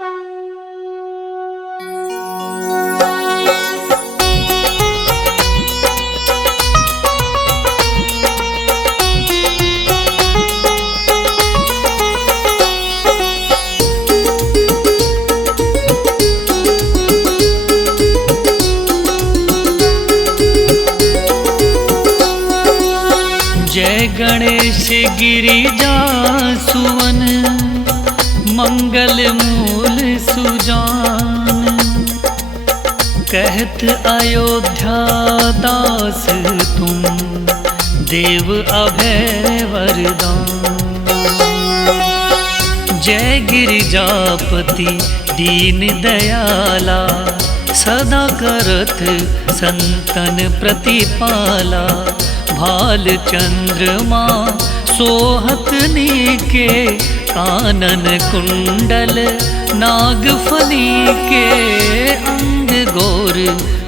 जय गणेश गिरिजा सुवन, मंगल मूल सुजान। कहत अयोध्या दास तुम, देव अभय वरदान। जय गिरिजापति दीन दयाला, सदा करत संतन प्रतिपाला। भाल चंद्रमा सोहत नीके, कानन कुंडल नागफनी के। अंग गोर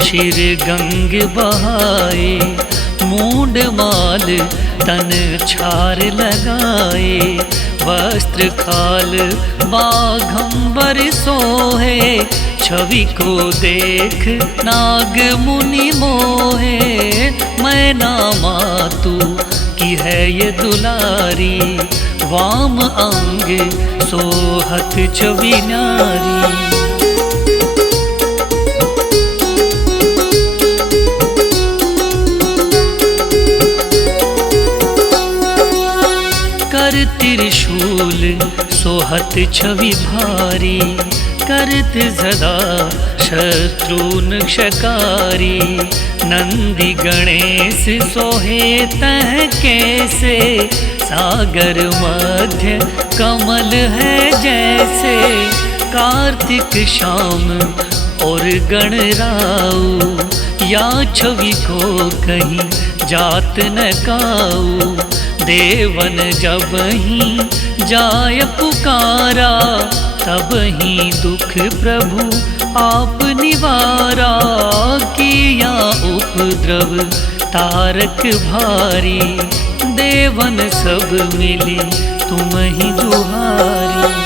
शिर गंग बहाए, मूंड माल तन छार लगाए। वस्त्र खाल बाघंबर सोहे, छवि को देख नाग मुनि मोहे। मैं ना मातु की है ये दुलारी, वाम अंग सोहत छवि नारी। कर त्रिशूल सोहत छवि भारी, करत सदा शत्रुन क्षकारी। नंदी गणेश सोहे तह कैसे, सागर मध्य कमल है जैसे। कार्तिक शाम और गणराऊ, या छवि को कहीं जात न काऊ। देवन जब ही जाय पुकारा, तब ही दुख प्रभु आप निवारा। किया उपद्रव तारक भारी, देवन सब मिली तुम ही दुहारी।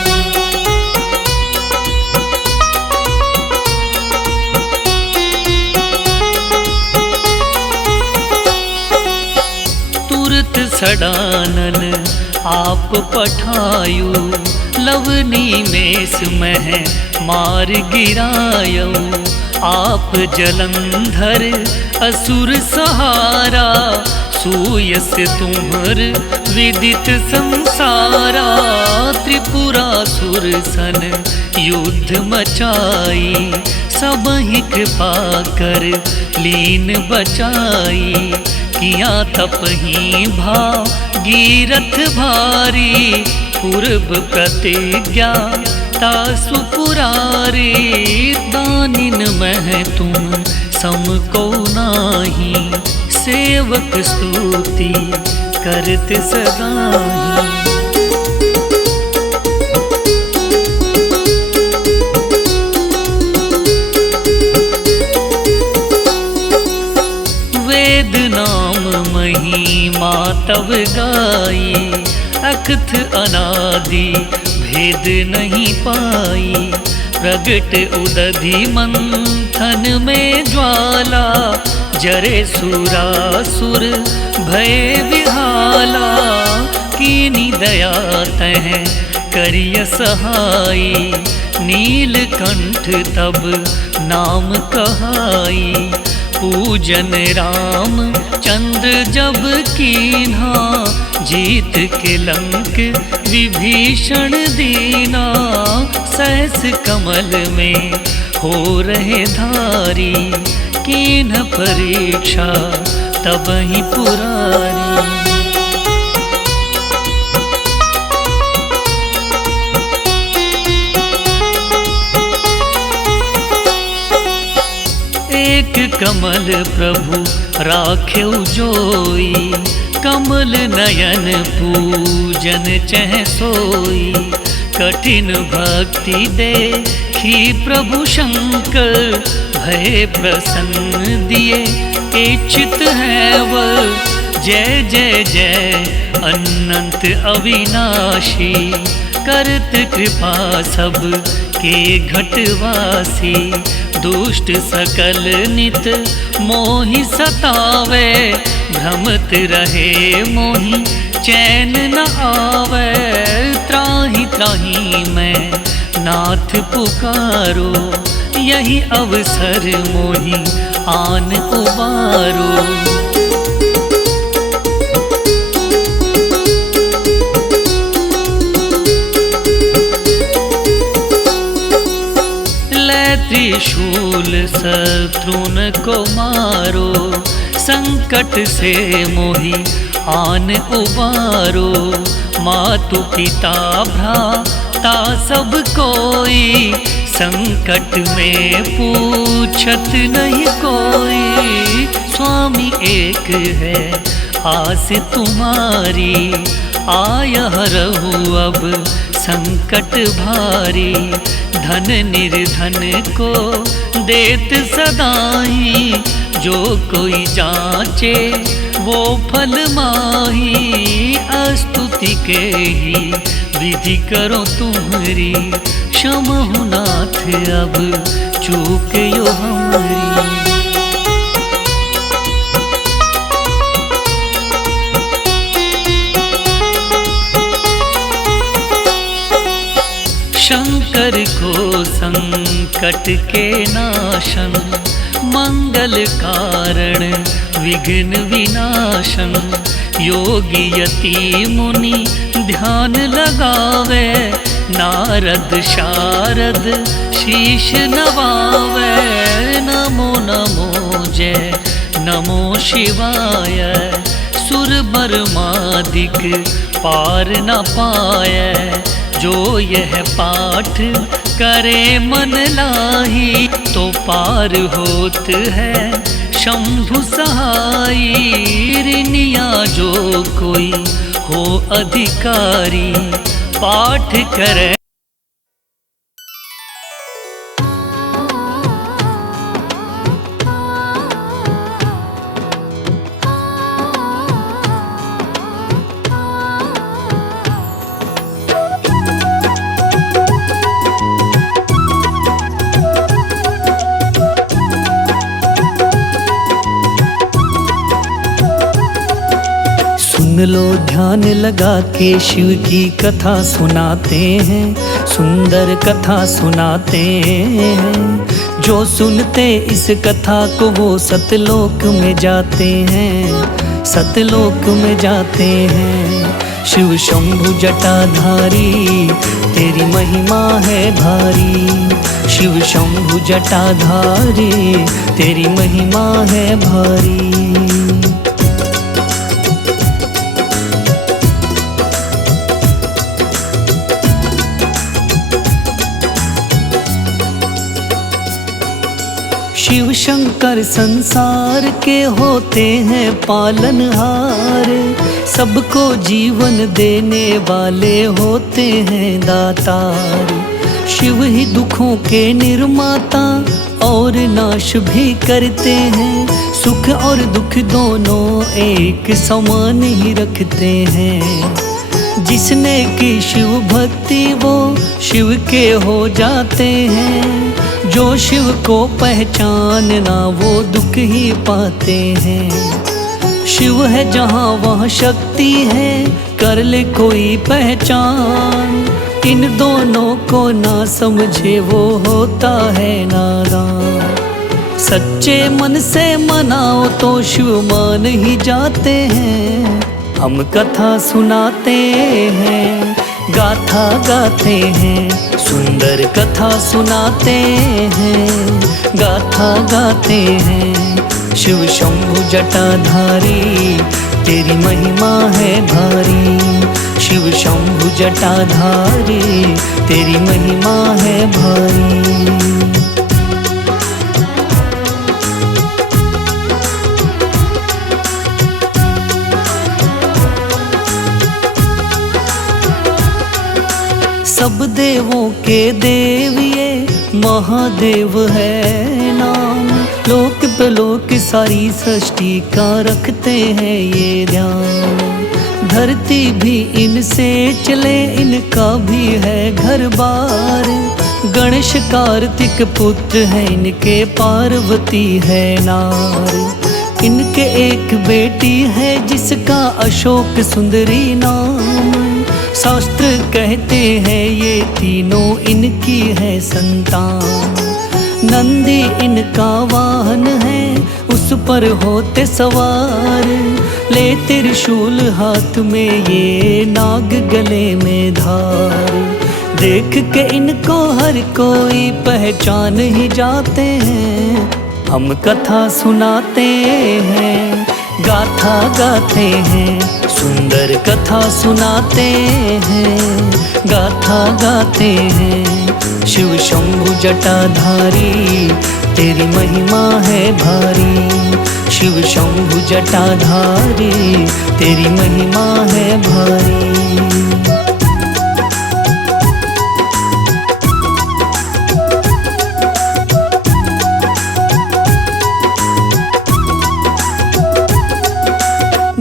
तुरत सडानन आप पठायु, लवनी में मह मार गिरायो। आप जलंधर असुर सहारा, सूयस तुम्हर विदित संसारा। त्रिपुरासुर सन युद्ध मचाई, सबहि कृपा कर लीन बचाई। किया तपहि भागीरथ भारी, पूर्व प्रतिज्ञा तासु पुरारी। दानिन मह तुम सम को नाही, सेवक स्तुति करत सदाही। वेद नाम महिमा तव गाई, अकथ अनादि भेद नहीं पाई। प्रगट उदधि मंथन में ज्वाला, जरे सुरासुर भय विहाला। कीनी दया तह करिय सहाई, नीलकंठ तब नाम कहाई। पूजन राम चंद्र जब कीन्हा, जीत के लंक विभीषण दीना। सहस कमल में हो रहे धारी, कीन्ह परीक्षा तब ही पुरारी। एक कमल प्रभु राख्यौ जोई, कमल नयन पूजन चह सोई। कठिन भक्ति देखी प्रभु शंकर, भय प्रसन्न दिए इच्छित है वर। जय जय जय अनंत अविनाशी, करत कृपा सब के घटवासी। दुष्ट सकल नित मोहि सतावे, भ्रमत रहे मोहि चैन न आवे। त्राहि त्राहि मैं नाथ पुकारो, यही अवसर मोहि आन उबारो। त्रिशूल शत्रुन को मारो, संकट से मोहि आन उबारो। मातु पिता भ्राता सब कोई, संकट में पूछत नहीं कोई। स्वामी एक है आस तुम्हारी, आय हरहु अब संकट भारी। धन निर्धन को देत सदाई, जो कोई जाचे वो फल माही। स्तुति के ही विधि करो तुम्हारी, क्षमहु नाथ अब चूक यो हमारी। शंकर को संकट के नाशन, मंगल कारण विघ्न विनाशन। योगी यति मुनि ध्यान लगावे, नारद शारद शीश नवावे। नमो नमो जय नमो शिवाय, सुर बरमादिक पार न पाए। जो यह पाठ करे मन लाही, तो पार होत है शंभु सहाई। ऋनिया जो कोई हो अधिकारी, पाठ करे सुन लो ध्यान लगा के शिव की कथा सुनाते हैं, सुंदर कथा सुनाते हैं। जो सुनते इस कथा को वो सतलोक में जाते हैं, सतलोक में जाते हैं। शिव शंभु जटाधारी तेरी महिमा है भारी, शिव शंभु जटाधारी तेरी महिमा है भारी। शिव शंकर संसार के होते हैं पालनहार, सबको जीवन देने वाले होते हैं दातार। शिव ही दुखों के निर्माता और नाश भी करते हैं, सुख और दुख दोनों एक समान ही रखते हैं। जिसने की शिव भक्ति वो शिव के हो जाते हैं, जो शिव को पहचानना वो दुख ही पाते हैं। शिव है जहाँ वहाँ शक्ति है, कर ले कोई पहचान। इन दोनों को ना समझे वो होता है नादान। सच्चे मन से मनाओ तो शिव मान ही जाते हैं। हम कथा सुनाते हैं, गाथा गाते हैं, सुंदर कथा सुनाते हैं, गाथा गाते हैं। शिव शंभु जटाधारी तेरी महिमा है भारी, शिव शंभु जटाधारी तेरी महिमा है भारी। सब देवों के देव ये महादेव है नाम, लोक प्रलोक सारी सृष्टि का रखते हैं ये ध्यान। धरती भी इनसे चले, इनका भी है घर बार। गणेश कार्तिक पुत्र है इनके, पार्वती है नार। इनके एक बेटी है जिसका अशोक सुंदरी नाम। शास्त्र कहते हैं ये तीनों इनकी है संतान। नंदी इनका वाहन है, उस पर होते सवार। ले त्रिशूल हाथ में, ये नाग गले में धार। देख के इनको हर कोई पहचान ही जाते हैं। हम कथा सुनाते हैं, गाथा गाते हैं, सुंदर कथा सुनाते हैं, गाथा गाते हैं। शिव शंभु जटाधारी, तेरी महिमा है भारी। शिव शंभु जटाधारी, तेरी महिमा है भारी।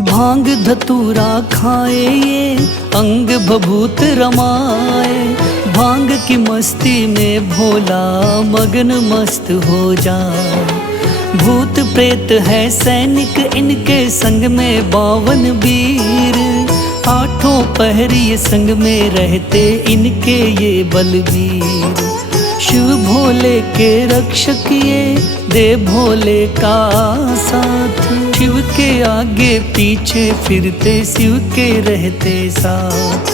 भांग धतूरा खाए ये, अंग भभूत रमाए। भांग की मस्ती में भोला मगन मस्त हो जाए। भूत प्रेत है सैनिक इनके, संग में 52 वीर। आठों पहरी संग में रहते इनके ये बलवीर। शिव भोले के रक्षक ये, दे भोले का साथ। शिव के आगे पीछे फिरते, शिव के रहते साथ।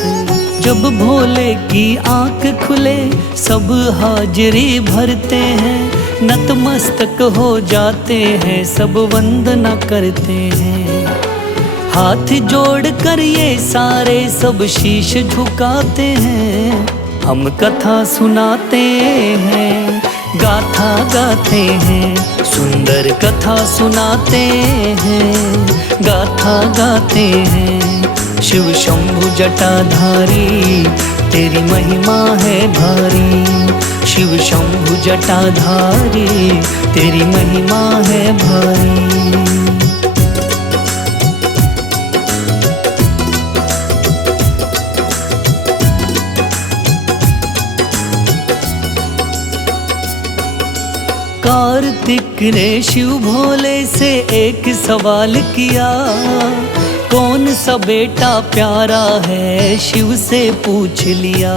जब भोले की आंख खुले, सब हाजिरी भरते हैं। नतमस्तक हो जाते हैं, सब वंदना करते हैं। हाथ जोड़ कर ये सारे सब शीश झुकाते हैं। हम कथा सुनाते हैं, गाथा गाते हैं, सुंदर कथा सुनाते हैं, गाथा गाते हैं। शिव शंभु जटाधारी, तेरी महिमा है भारी। शिव शंभु जटाधारी, तेरी महिमा है भारी। कार्तिक ने शिव भोले से एक सवाल किया, कौन सा बेटा प्यारा है, शिव से पूछ लिया।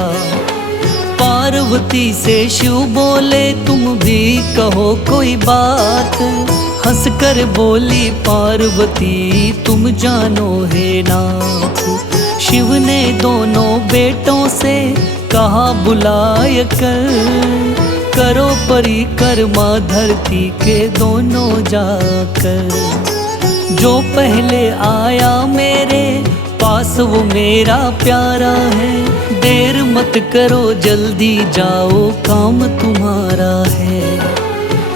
पार्वती से शिव बोले, तुम भी कहो कोई बात। हंसकर बोली पार्वती, तुम जानो है नाथ। शिव ने दोनों बेटों से कहा बुलाय कर, करो परिक्रमा धरती के दोनों जाकर। जो पहले आया मेरे पास वो मेरा प्यारा है। देर मत करो जल्दी जाओ, काम तुम्हारा है।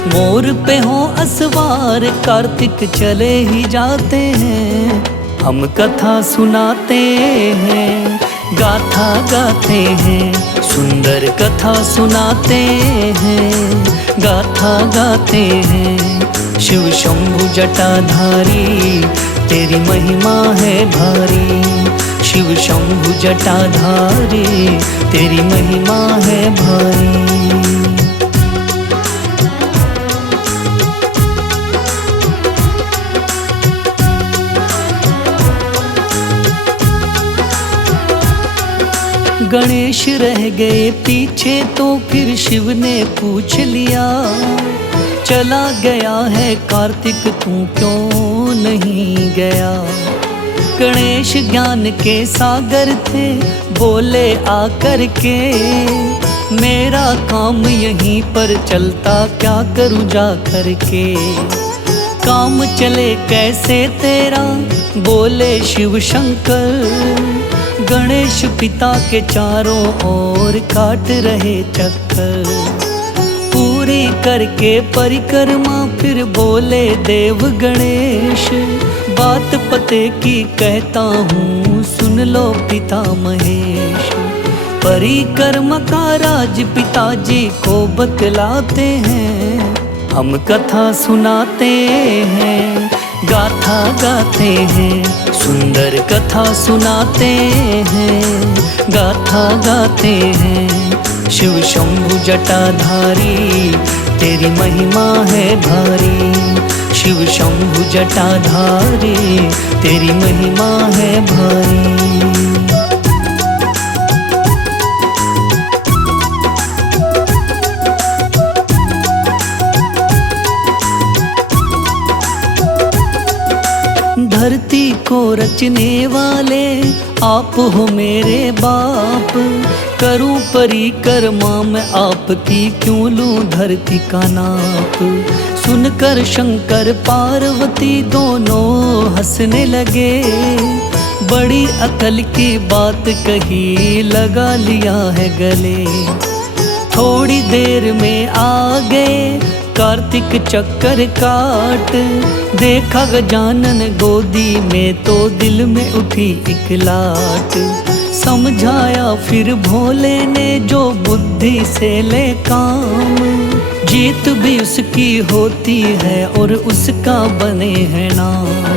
मोर पे हो असवार, कार्तिक चले ही जाते हैं। हम कथा सुनाते हैं, गाथा गाते हैं, सुंदर कथा सुनाते हैं, गाथा गाते हैं। शिव शंभु जटाधारी, तेरी महिमा है भारी। शिव शंभु जटाधारी, तेरी महिमा है भारी। गणेश रह गए पीछे तो फिर शिव ने पूछ लिया, चला गया है कार्तिक तू क्यों नहीं गया। गणेश ज्ञान के सागर थे, बोले आकर के मेरा काम यहीं पर चलता, क्या करूँ जा कर के। काम चले कैसे तेरा, बोले शिव शंकर। गणेश पिता के चारों ओर काट रहे चक्कर। पूरी करके परिक्रमा फिर बोले देव गणेश, बात पते की कहता हूँ सुन लो पिता महेश। परिक्रमा का राज पिताजी को बतलाते हैं, हम कथा सुनाते हैं, गाथा गाते हैं, सुंदर कथा सुनाते हैं, गाथा गाते हैं। शिव शंभु जटाधारी तेरी महिमा है भारी, शिव शंभु जटाधारी तेरी महिमा है भारी। धरती को रचने वाले आप हो मेरे बाप, करूं परिक्रमा मैं आपकी, क्यों लूं धरती का नाप। सुनकर शंकर पार्वती दोनों हंसने लगे, बड़ी अकल की बात कही लगा लिया है गले। थोड़ी देर में आ गए कार्तिक चक्कर काट, देखा गजानन गोदी में तो दिल में उठी एक लाट। समझाया फिर भोले ने जो बुद्धि से ले काम, जीत भी उसकी होती है और उसका बने है नाम।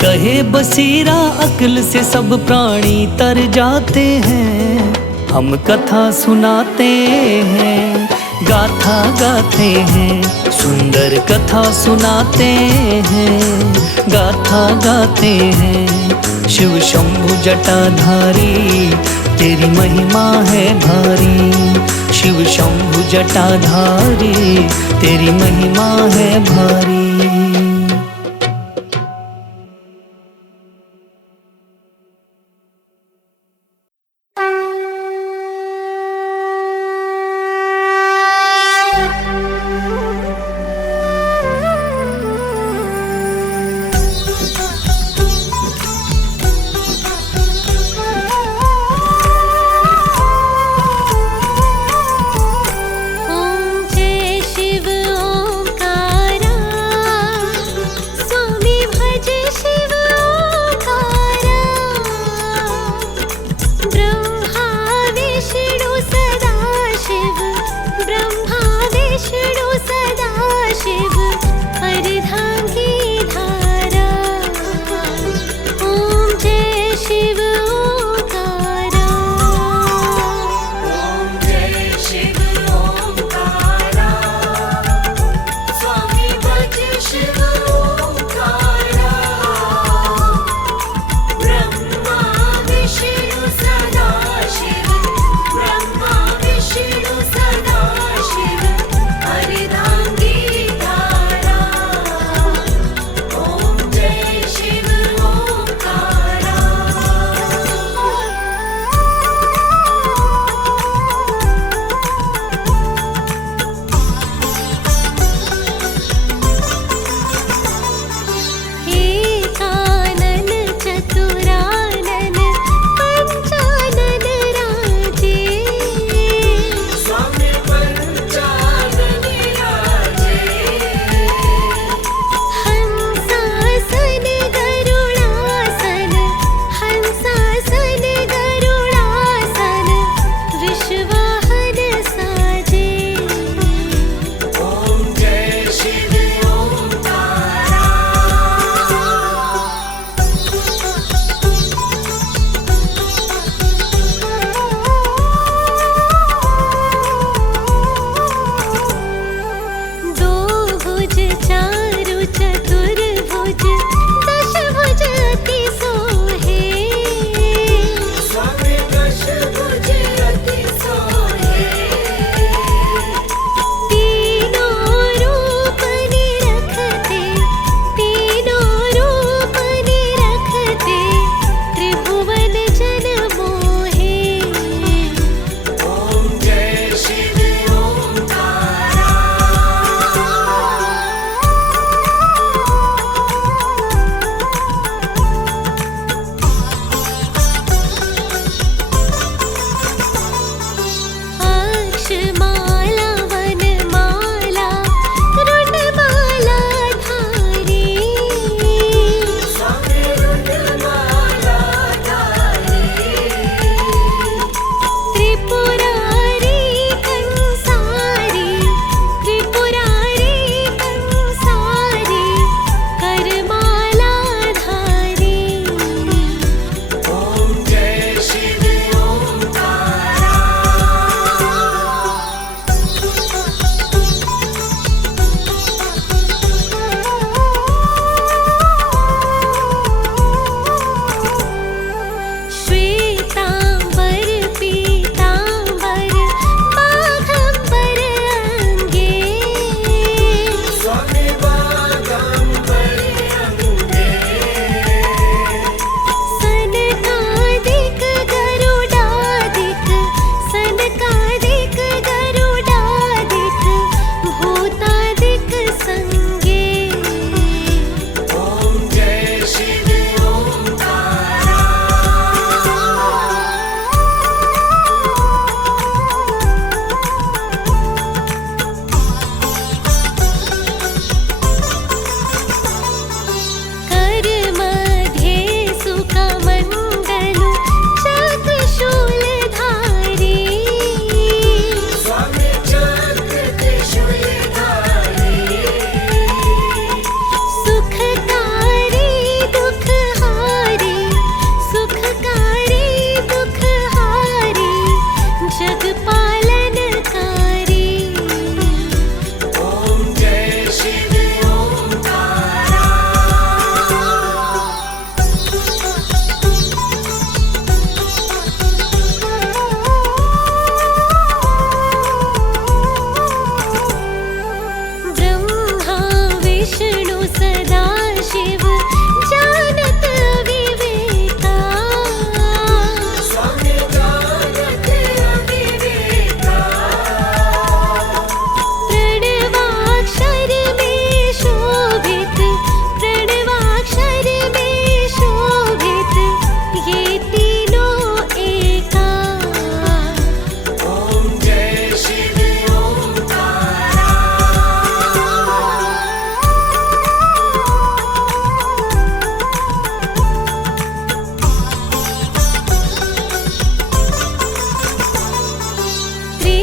कहे बसीरा अक्ल से सब प्राणी तर जाते हैं, हम कथा सुनाते हैं, गाथा गाते हैं, सुंदर कथा सुनाते हैं, गाथा गाते हैं। शिव शंभु जटाधारी तेरी महिमा है भारी, शिव शंभु जटाधारी तेरी महिमा है भारी।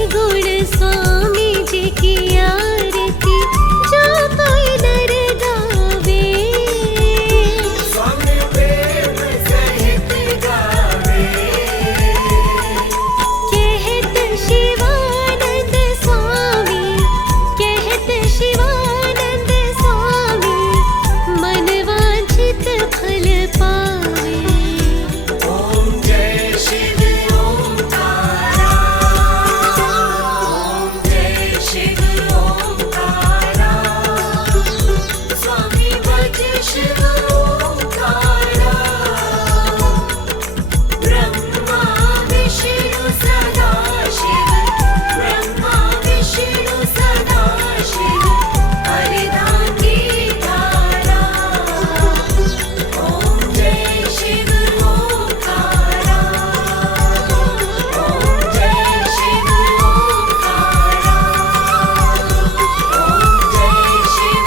गुण स्वामी जी की आरती जो कोई नर गावे। स्वामी प्रेम सहित गावे। कहत शिवानंद स्वामी, कहत शिवानंद स्वामी, मन वांछित फल पावे। ओम जय शिव ओंकारा। ओम जय शिव ओंकारा। स्वामी भज शिव ओंकारा। ब्रह्मा विष्णु सदा शिव, ब्रह्मा विष्णु सदा शिव, हरिदानी धारा। ओम जय शिव ओंकारा। ओम जय शिव ओंकारा। ओम जय शिव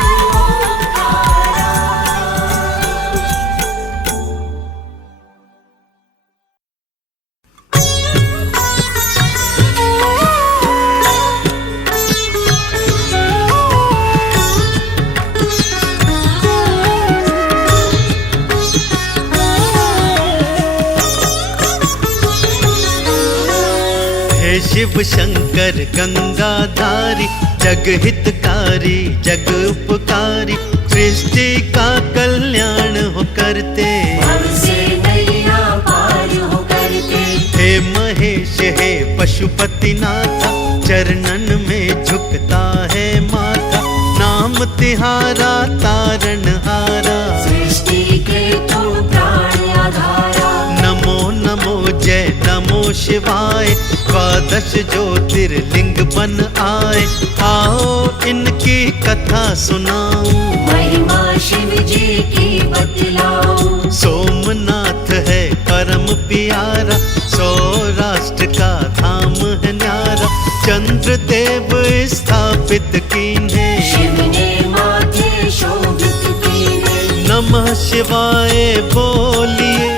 हे शिव शंकर गंगाधारी, जग हितकारी जग उपकारी, सृष्टि का कल्याण हो करते। हमसे नैया पार हो करते। हे महेश हे पशुपतिनाथा, चरणन में झुकता है माथा, नाम तिहारा तारणहारा। सृष्टि के तू प्राण आधारा। नमो नमो जय नमो शिवाय, द्वादश ज्योतिर्लिंग बन आए, आओ इनकी कथा सुनाऊं। महिमा शिव जी की बतलाऊं। सोमनाथ है परम प्यारा, सौराष्ट्र का धाम है न्यारा, चंद्र देव स्थापित कीन्हे। शिव ने माथे शोभित कीने। नमः शिवाय बोलिए,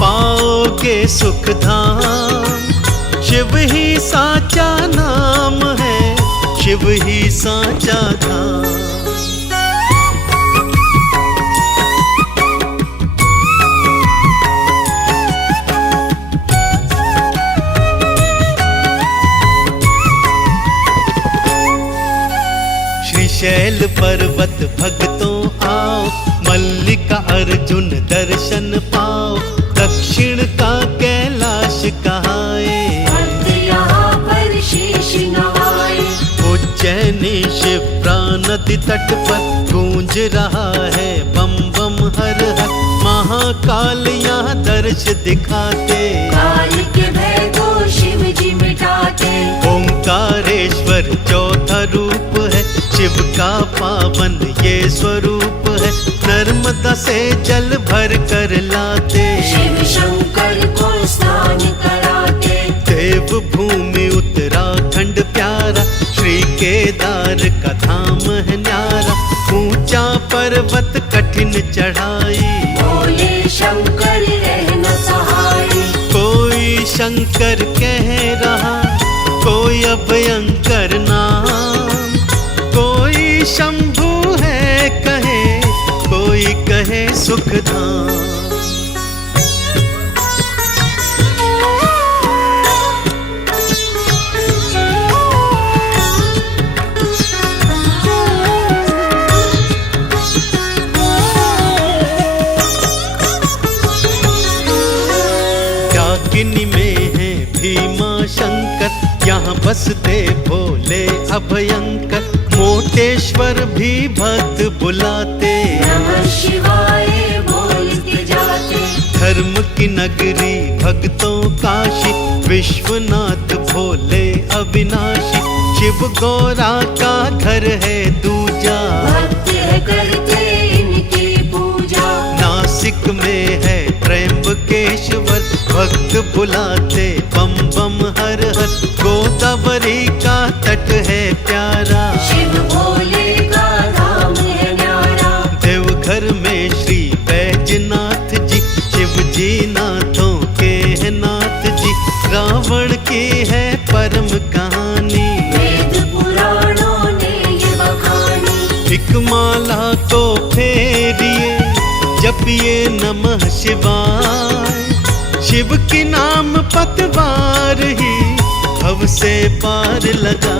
पाओगे सुख धाम। शिव ही साचा नाम है, शिव ही साचा धाम। श्रीशैल पर्वत भक्तों आओ, मल्लिका अर्जुन दर्शन पाओ, दक्षिण का कैलाश कहाए। भक्त यहाँ पर शीश नवाए। उज्जैनी शिप्रा नदी तट पर गूंज रहा है बम बम हर हर, महाकाल यहाँ दर्श दिखाते। काल के भय को शिव जी मिटाते। ओंकारेश्वर चौथा रूप है, शिव का पावन ये स्वरूप है, नर्मदा से जल भर कर लाते। शिव शंकर को स्नान कराते। देव भूमि उत्तराखंड प्यारा, श्री केदार का धाम है न्यारा, ऊंचा पर्वत कठिन चढ़ाई। बोले शंकर रहना सहाय। कोई शंकर कह रहा, कोई अभयंकर नाम, कोई शंभु है कहे, कोई कहे सुखधाम। डाकिनी में है भीमा शंकर, यहाँ बसते भोले अभयंकर, मोटेश्वर भी भक्त बुलाते। नमः शिवाय बोलते जाते। धर्म की नगरी भक्तों काशी, विश्वनाथ भोले अविनाशी, शिव गौरा का घर है दूजा। भक्त करते इनकी पूजा। नासिक में है त्र्यंबकेश्वर, भक्त बुलाते बम बम हर हर, गोदावरी का तट है प्यारा। शिव भोले का धाम है न्यारा। देवघर में श्री बैजनाथ जी, शिव जी नाथों के हैं नाथ जी, रावण की है परम कहानी। कहानी, वेद पुराणों ने ये बखानी। एक माला को फेरिए, जपिए नमः शिवाय। शिव के नाम पतवार ही भव से पार लगा।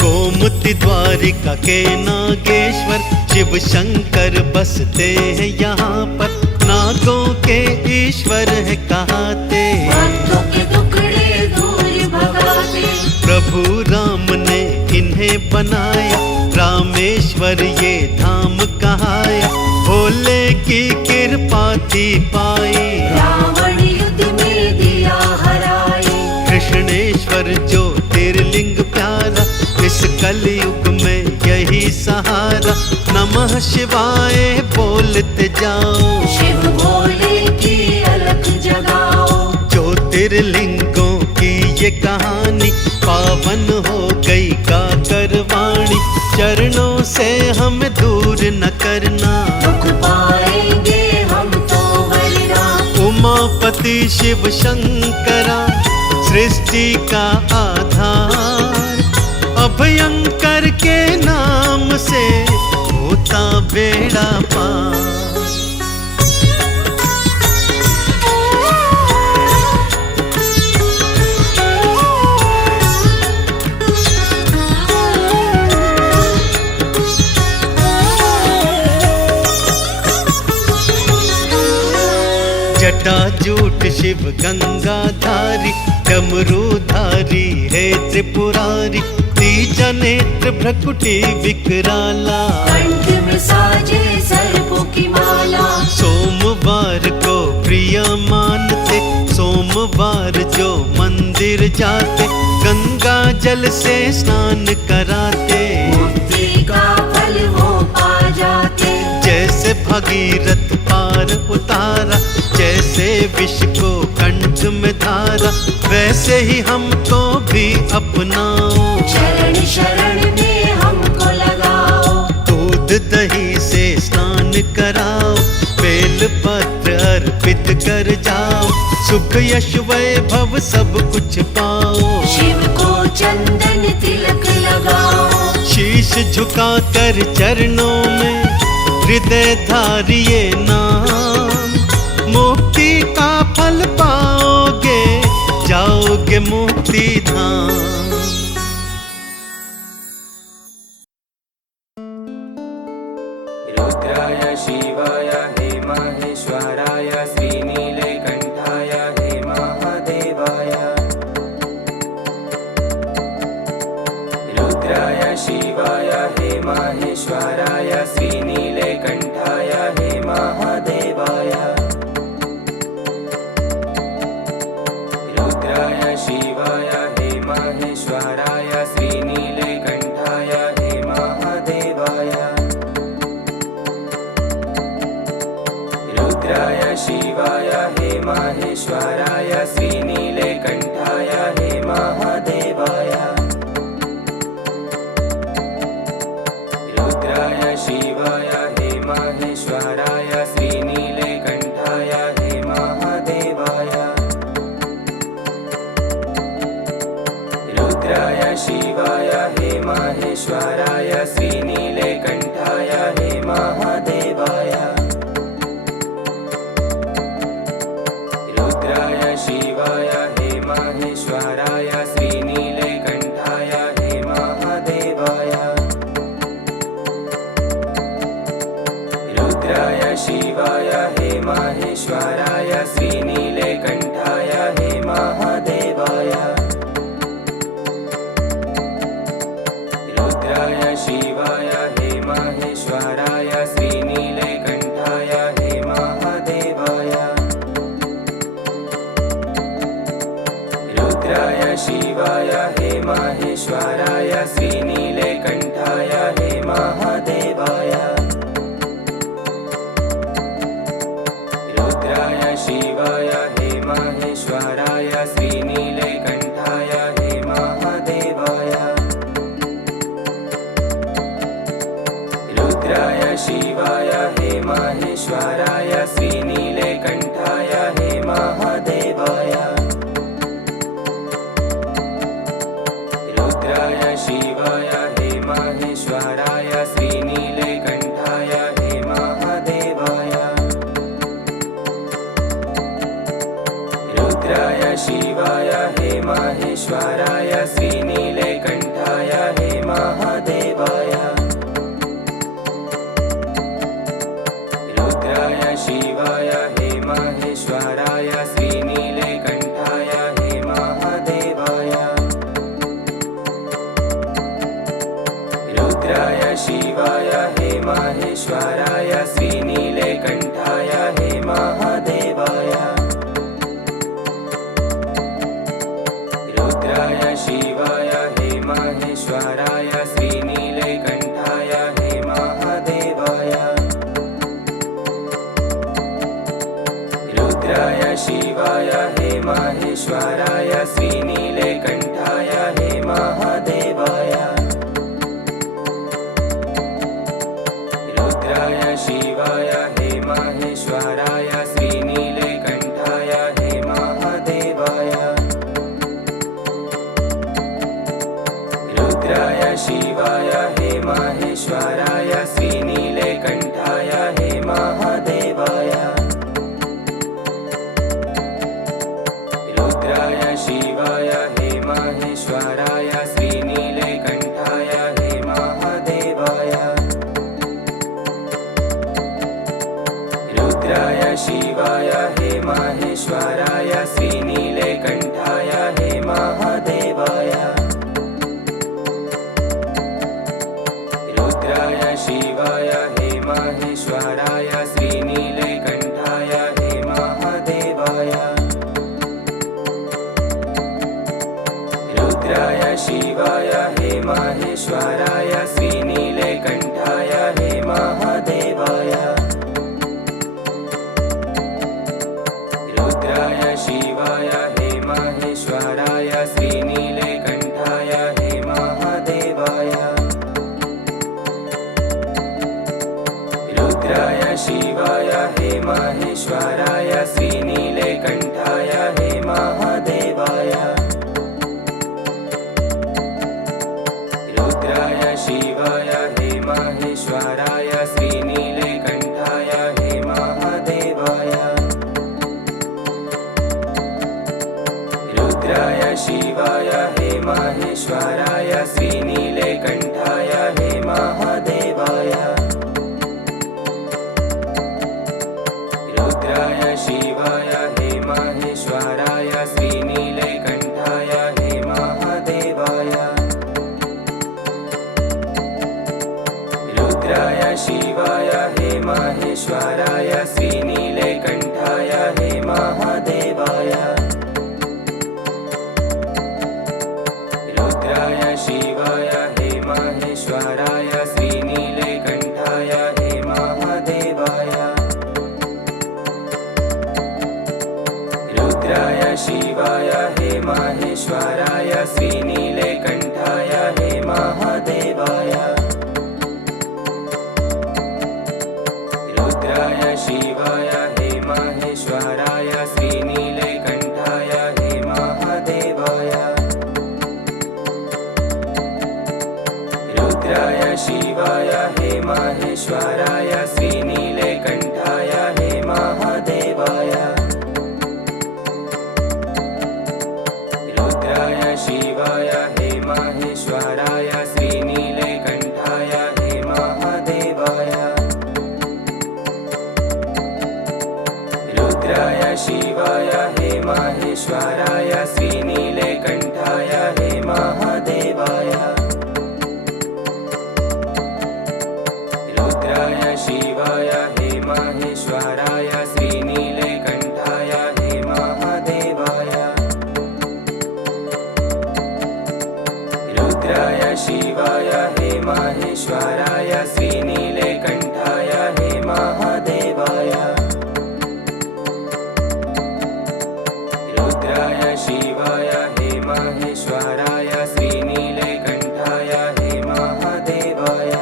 गोमती द्वारिका के नागेश्वर शिव शंकर बसते हैं यहाँ पर। नागों के ईश्वर है कहाते, भक्तों के टुकड़े दूर भगाते। प्रभु राम ने इन्हें बनाया, रामेश्वर ये धाम कहाया। भोले की कृपा थी पाई, रावण युद्ध में दिया हराई। कृष्णेश्वर ज्योतिर्लिंग प्यारा, इस कलयुग में यही सहारा। नमः शिवाय बोलते जाओ, शिव भोले की अलख जगाओ। ज्योतिर्लिंगों की ये कहानी पावन हो गई गाकर वाणी। चरणों से हम दूर न करना, दुख पाएंगे हम तो वरना। उमापति शिव शंकरा सृष्टि का आधार। अभयंकर के नाम से होता बेड़ा पार। जटाजूट शिव गंगाधारी, डमरूधारी है त्रिपुरारी। तीजा नेत्र भ्रकुटी विकराला, कंठ में साजे सर्पों की माला। सोमवार को प्रिय मानते, सोमवार जो मंदिर जाते। गंगा जल से स्नान कराते, मुक्ति का फल वो पा जाते। जैसे भगीरथ पार उतारा, जैसे विष को कंठ में धारा। वैसे ही हमको भी अपनाओ, शरण शरण में हमको लगाओ। दूध दही से स्नान कराओ, बेल पत्र अर्पित कर जाओ। सुख यश वैभव सब कुछ पाओ, शिव को चंदन तिलक लगाओ। शीश झुका कर चरणों में हृदय धारिये नाम। मुक्ति का फल पाओगे, जाओगे मुक्ति धाम। रुद्राय शिवाय हे महेश्वराय, श्रीनीलकंठाय हे महादेवाय। रुद्राय शिवाय हे महेश्वराय, श्रीनीलकंठाय हे महादेवाय। रुद्राय शिवाय हे महेश्वराय, श्रीनीलकंठाय हे महादेवाय। रुद्राय शिवाय हे महेश्वराय, श्रीनीलकंठाय हे महादेवाय। रुद्राय शिवाय हे महेश्वराय, श्रीनीलकंठाय हे महादेवाय। रुद्राय शिवाय हे महेश्वराय, श्रीनीलकंठाय हे महादेवाय। रुद्राय शिवाय हे महेश्वराय, श्रीनीलकंठाय हे महादेवाय। रुद्राय शिवाय हे महेश्वराय, श्रीनीलकंठाय हे महादेवाय। रुद्राय शिवाय हे महेश्वराय, श्रीनीलकंठाय हे महादेवाय। रुद्राय शिवाय हे महेश्वराय, श्रीनीलकंठाय हे महादेवाय। रुद्राय शिवाय हे महेश्वराय, श्रीनीलकंठाय हे महादेवाय। शिवाय हे माहेश्वराय श्रीनीलकण्ठाय हे महादेवाय रुद्राय शिवाय हे माहेश्वराय श्रीनीलकण्ठाय हे महादेवाय रुद्राय शिवाय हे माहेश्वराय श्रीनीलकण्ठाय हे महादेवाय रुद्राय शिवाय हे माहेश्वराय श्रीनीलकण्ठाय हे महादेवाय रुद्राय शिवाय हे माहेश्वराय श्रीनीलकण्ठाय हे महादेवाय रुद्राय शिवाय हे माहेश्वराय श्रीनीलकण्ठाय हे महादेवाय रुद्राय शिवाय हे माहेश्वराय श्रीनीलकण्ठाय हे महादेवाय रुद्राय शिवाय हे माहेश्वराय श्रीनीलकण्ठाय हे महादेवाय रुद्राय शिवाय हे माहेश्वराय श्रीनीलकण्ठाय हे महादेवाय रुद्राय शिवाय हे माहेश्वराय श्रीनीलकण्ठाय हे महादेवाय रुद्राय शिवाय हे माहेश्वराय श्रीनीलकण्ठाय हे महादेवाय रुद्राय शिवाय हे माहेश्वराय श्रीनीलकण्ठाय हे महादेवाय रुद्राय शिवाय हे माहेश्वराय श्रीनीलकण्ठाय हे महादेवाय रुद्राय शिवाय हे माहेश्वराय श्रीनीलकण्ठाय हे महादेवाय रुद्राय शिवाय हे माहेश्वराय श्रीनीलकण्ठाय हे महादेवाय रुद्राय शिवाय हे माहेश्वराय श्रीनीलकण्ठाय हे महादेवाय रुद्राय शिवाय हे माहेश्वराय श्रीनीलकण्ठाय हे महादेवाय रुद्राय शिवाय हे माहेश्वराय श्रीनीलकण्ठाय हे महादेवाय रुद्राय शिवाय हे माहेश्वराय श्रीनीलकण्ठाय हे महादेवाय रुद्राय शिवाय हे माहेश्वराय श्रीनीलकण्ठाय हे महादेवाय रुद्राय शिवाय हे माहेश्वराय श्रीनीलकण्ठाय हे महादेवाय रुद्राय शिवाय हे माहेश्वराय श्रीनीलकण्ठाय हे महादेवाय रुद्राय शिवाय हे माहेश्वराय श्रीनीलकण्ठाय हे महादेवाय रुद्राय शिवाय हे माहेश्वराय श्रीनीलकण्ठाय हे महादेवाय रुद्राय शिवाय हे माहेश्वराय श्रीनीलकण्ठाय हे महादेवाय रुद्राय शिवाय हे माहेश्वराय श्रीनीलकण्ठाय हे महादेवाय रुद्राय शिवाय हे माहेश्वराय श्रीनीलकण्ठाय हे महादेवाय रुद्राय शिवाय हे माहेश्वराय श्रीनीलकण्ठाय हे महादेवाय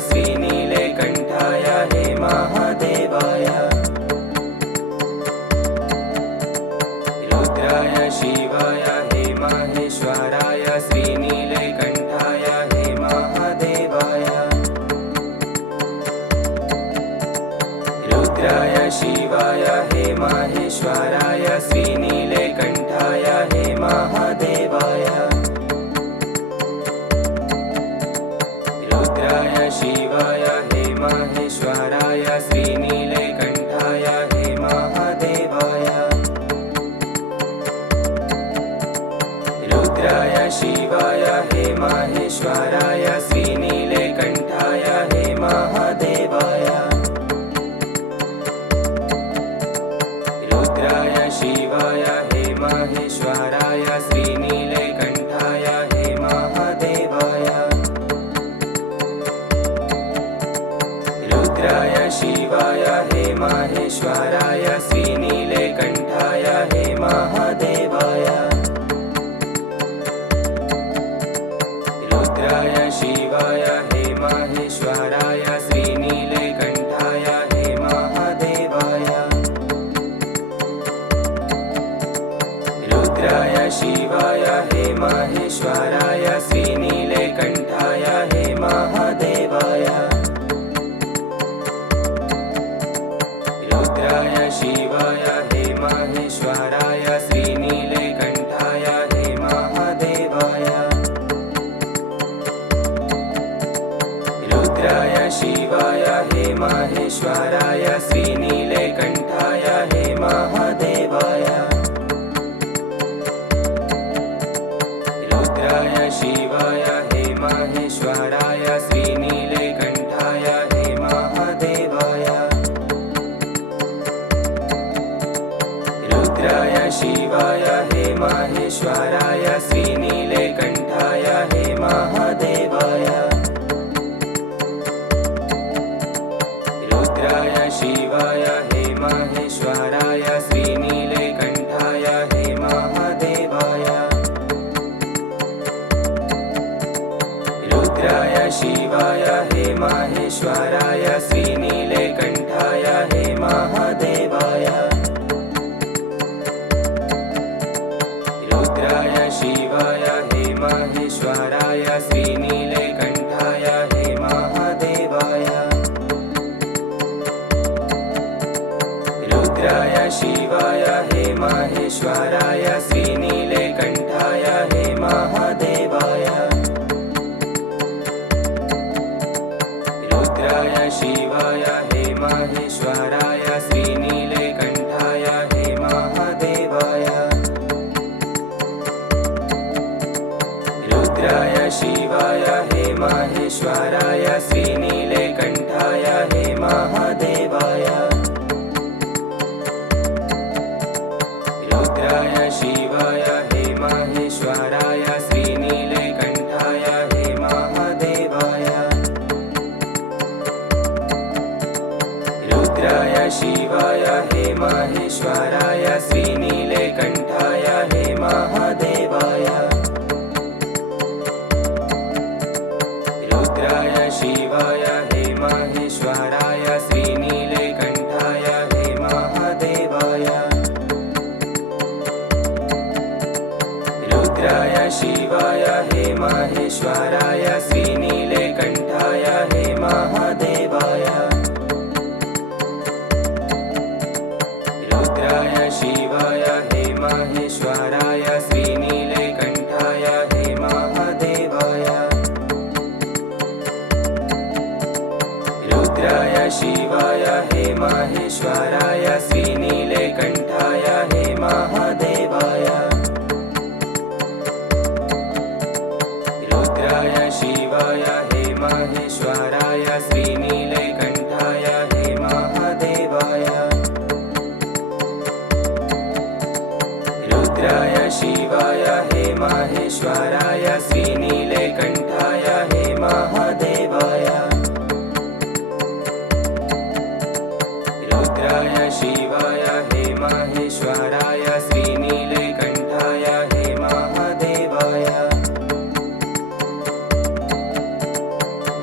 श्रीनीलकण्ठाय हे महादेवाय रुद्राय शिवाय हे माहेश्वराय श्रीनीलकण्ठाय हे महादेवाय रुद्राय शिवाय हे माहेश्वराय श्रीनीलकण्ठाय हे महादेवाय रुद्राय शिवाय हे माहेश्वराय श्रीनीलकण्ठाय हे महादेवाय रुद्राय शिवाय हे माहेश्वराय श्रीनीलकण्ठाय हे महादेवाय रुद्राय शिवाय हे माहेश्वराय श्रीनीलकण्ठाय हे महादेवाय रुद्राय शिवाय हे माहेश्वराय श्रीनीलकण्ठाय हे महादेवाय रुद्राय शिवाय हे माहेश्वराय श्रीनीलकण्ठाय हे महादेवाय रुद्राय शिवाय हे माहेश्वराय श्रीनीलकण्ठाय हे महादेवाय रुद्राय शिवाय हे माहेश्वराय श्रीनीलकण्ठाय हे महादेवाय रुद्राय शिवाय हे माहेश्वराय श्रीनीलकण्ठाय हे महादेवाय रुद्राय शिवाय हे माहेश्वराय श्रीनीलकण्ठाय हे महादेवाय रुद्राय शिवाय हे माहेश्वराय श्रीनीलकण्ठाय हे महादेवाय रुद्राय शिवाय हे माहेश्वराय श्रीनीलकण्ठाय हे महादेवाय रुद्राय शिवाय हे माहेश्वराय श्रीनीलकण्ठाय हे महादेवाय रुद्राय शिवाय हे माहेश्वराय श्रीनीलकण्ठाय हे महादेवाय रुद्राय शिवाय हे माहेश्वराय श्रीनीलकण्ठाय हे महादेवाय रुद्राय शिवाय हे माहेश्वराय श्रीनीलकण्ठाय हे महादेवाय रुद्राय शिवाय हे माहेश्वराय श्रीनीलकण्ठाय हे महादेवाय रुद्राय शिवाय हे माहेश्वराय श्रीनीलकण्ठाय हे महादेवाय रुद्राय शिवाय हे माहेश्वराय श्रीनीलकण्ठाय हे महादेवाय रुद्राय शिवाय हे माहेश्वराय श्रीनीलकण्ठाय हे महादेवाय रुद्राय शिवाय हे माहेश्वराय श्रीनीलकण्ठाय हे महादेवाय रुद्राय शिवाय हे माहेश्वराय श्रीनीलकण्ठाय हे महादेवाय रुद्राय शिवाय हे माहेश्वराय श्रीनीलकण्ठाय हे महादेवाय रुद्राय शिवाय हे माहेश्वराय श्रीनीलकण्ठाय हे महादेवाय रुद्राय शिवाय हे माहेश्वराय श्रीनीलकण्ठाय हे महादेवाय रुद्राय शिवाय हे माहेश्वराय श्रीनीलकण्ठाय हे महादेवाय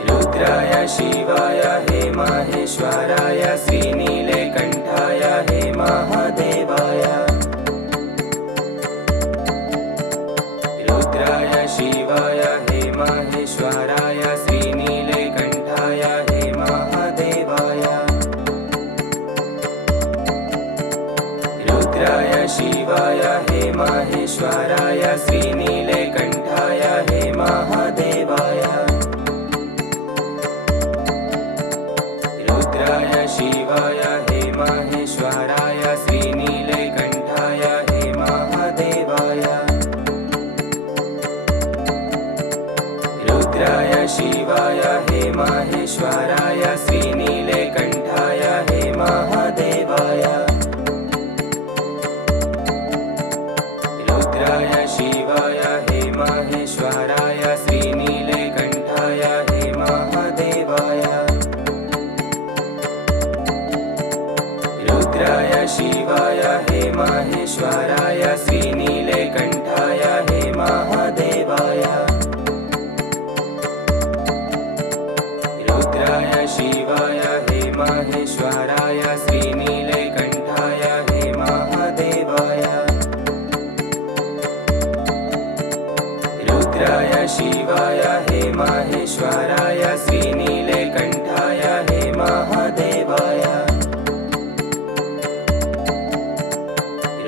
रुद्राय शिवाय हे माहेश्वराय श्रीनीलकण्ठाय हे महादेवाय रुद्राय शिवाय हे माहेश्वराय श्रीनीलकण्ठाय हे महादेवाय रुद्राय शिवाय हे माहेश्वराय श्रीनीलकण्ठाय हे महादेवाय रुद्राय शिवाय हे माहेश्वराय श्रीनीलकण्ठाय हे महादेवाय रुद्राय शिवाय हे माहेश्वराय श्रीनीलकण्ठाय हे महादेवाय रुद्राय शिवाय हे माहेश्वराय श्रीनीलकण्ठाय हे महादेवाय रुद्राय शिवाय हे माहेश्वराय श्रीनीलकण्ठाय हे महादेवाय रुद्राय शिवाय हे माहेश्वराय श्रीनीलकण्ठाय हे महादेवाय रुद्राय शिवाय हे माहेश्वराय श्रीनीलकण्ठाय हे महादेवाय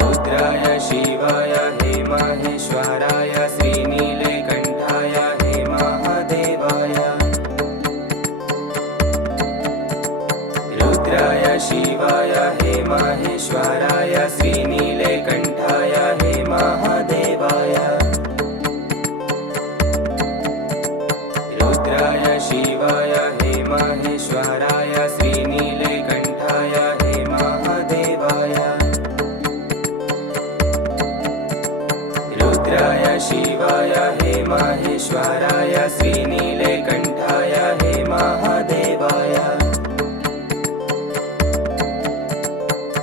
रुद्राय शिवाय हे माहेश्वराय श्रीनीलकण्ठाय हे महादेवाय रुद्राय शिवाय हे माहेश्वराय श्रीनीलकण्ठाय हे महादेवाय रुद्राय शिवाय हे माहेश्वराय श्रीनीलकण्ठाय हे महादेवाय रुद्राय शिवाय हे माहेश्वराय श्रीनीलकण्ठाय हे महादेवाय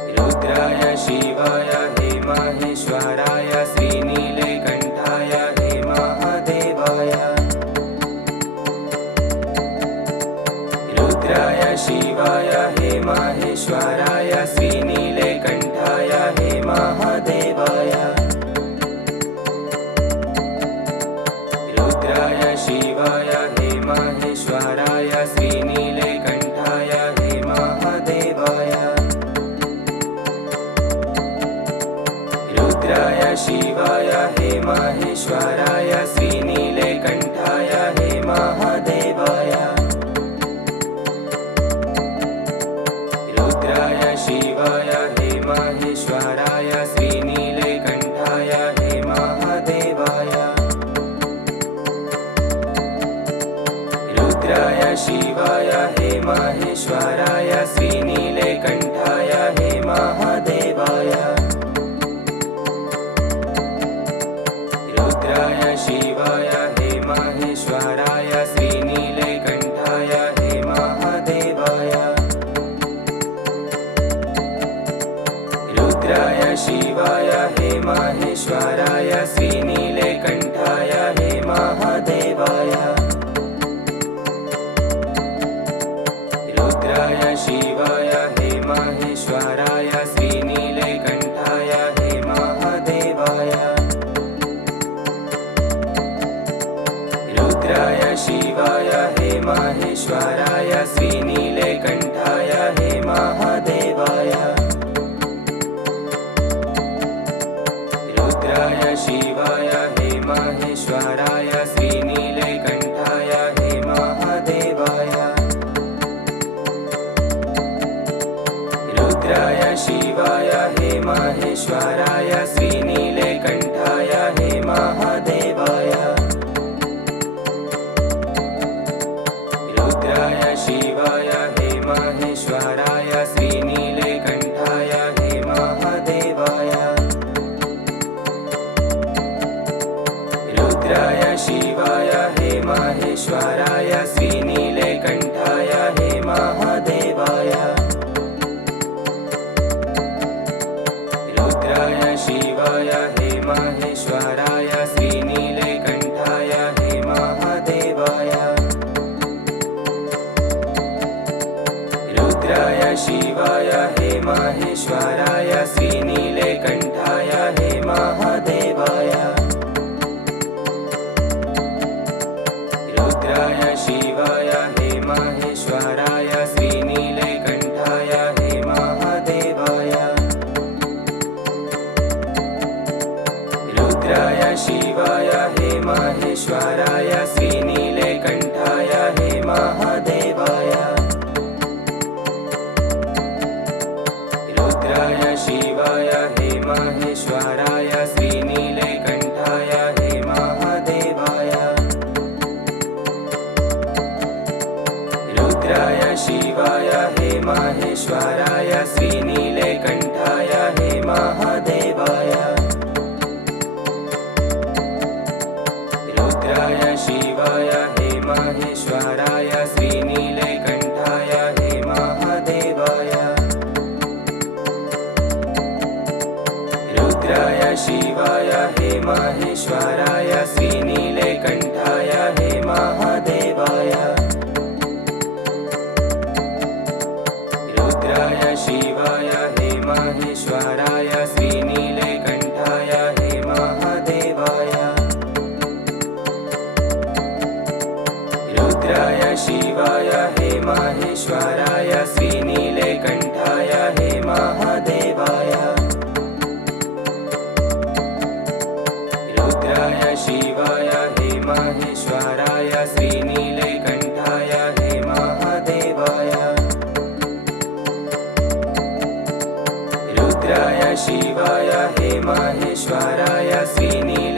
रुद्राय शिवाय हे माहेश्वराय श्रीनीलकण्ठाय हे महादेवाय रुद्राय शिवाय हे माहेश्वराय श्रीनीलकण्ठाय हे महादेवाय रुद्राय शिवाय हे माहेश्वराय श्रीनीलकण्ठाय हे महादेवाय रुद्राय शिवाय हे माहेश्वराय श्रीनीलकण्ठाय हे महादेवाय रुद्राय शिवाय हे माहेश्वराय श्रीनीलकण्ठाय हे महादेवाय रुद्राय शिवाय हे माहेश्वराय श्रीनीलकण्ठाय हे महादेवाय रुद्राय शिवाय हे माहेश्वराय श्रीनीलकण्ठाय हे महादेवाय रुद्राय शिवाय हे माहेश्वराय श्रीनीलकण्ठाय हे महादेवाय रुद्राय शिवाय हे माहेश्वराय श्रीनीलकण्ठाय हे महादेवाय रुद्राय शिवाय हे माहेश्वराय श्रीनीलकण्ठाय हे महादेवाय रुद्राय शिवाय हे माहेश्वराय श्रीनीलकण्ठाय हे महादेवाय रुद्राय शिवाय हे माहेश्वराय श्रीनीलकण्ठाय हे महादेवाय रुद्राय शिवाय हे माहेश्वराय श्रीनीलकण्ठाय हे महादेवाय रुद्राय शिवाय हे माहेश्वराय श्रीनीलकण्ठाय हे महादेवाय रुद्राय शिवाय हे माहेश्वराय श्रीनीलकण्ठाय हे महादेवाय रुद्राय शिवाय हे माहेश्वराय श्रीनीलकण्ठाय हे महादेवाय रुद्राय शिवाय हे माहेश्वराय श्रीनीलकण्ठाय हे महादेवाय रुद्राय शिवाय हे माहेश्वराय श्रीनीलकण्ठाय हे महादेवाय रुद्राय शिवाय हे माहेश्वराय श्रीनीलकण्ठाय हे महादेवाय रुद्राय शिवाय हे माहेश्वराय श्रीनीलकण्ठाय हे महादेवाय रुद्राय शिवाय हे माहेश्वराय श्रीनीलकण्ठाय हे महादेवाय रुद्राय शिवाय हे माहेश्वराय श्रीनीलकण्ठाय हे महादेवाय रुद्राय शिवाय हे माहेश्वराय श्रीनीलकण्ठाय हे महादेवाय रुद्राय शिवाय हे माहेश्वराय श्रीनीलकण्ठाय हे महादेवाय रुद्राय शिवाय हे माहेश्वराय श्रीनीलकण्ठाय हे महादेवाय रुद्राय शिवाय हे माहेश्वराय श्रीनील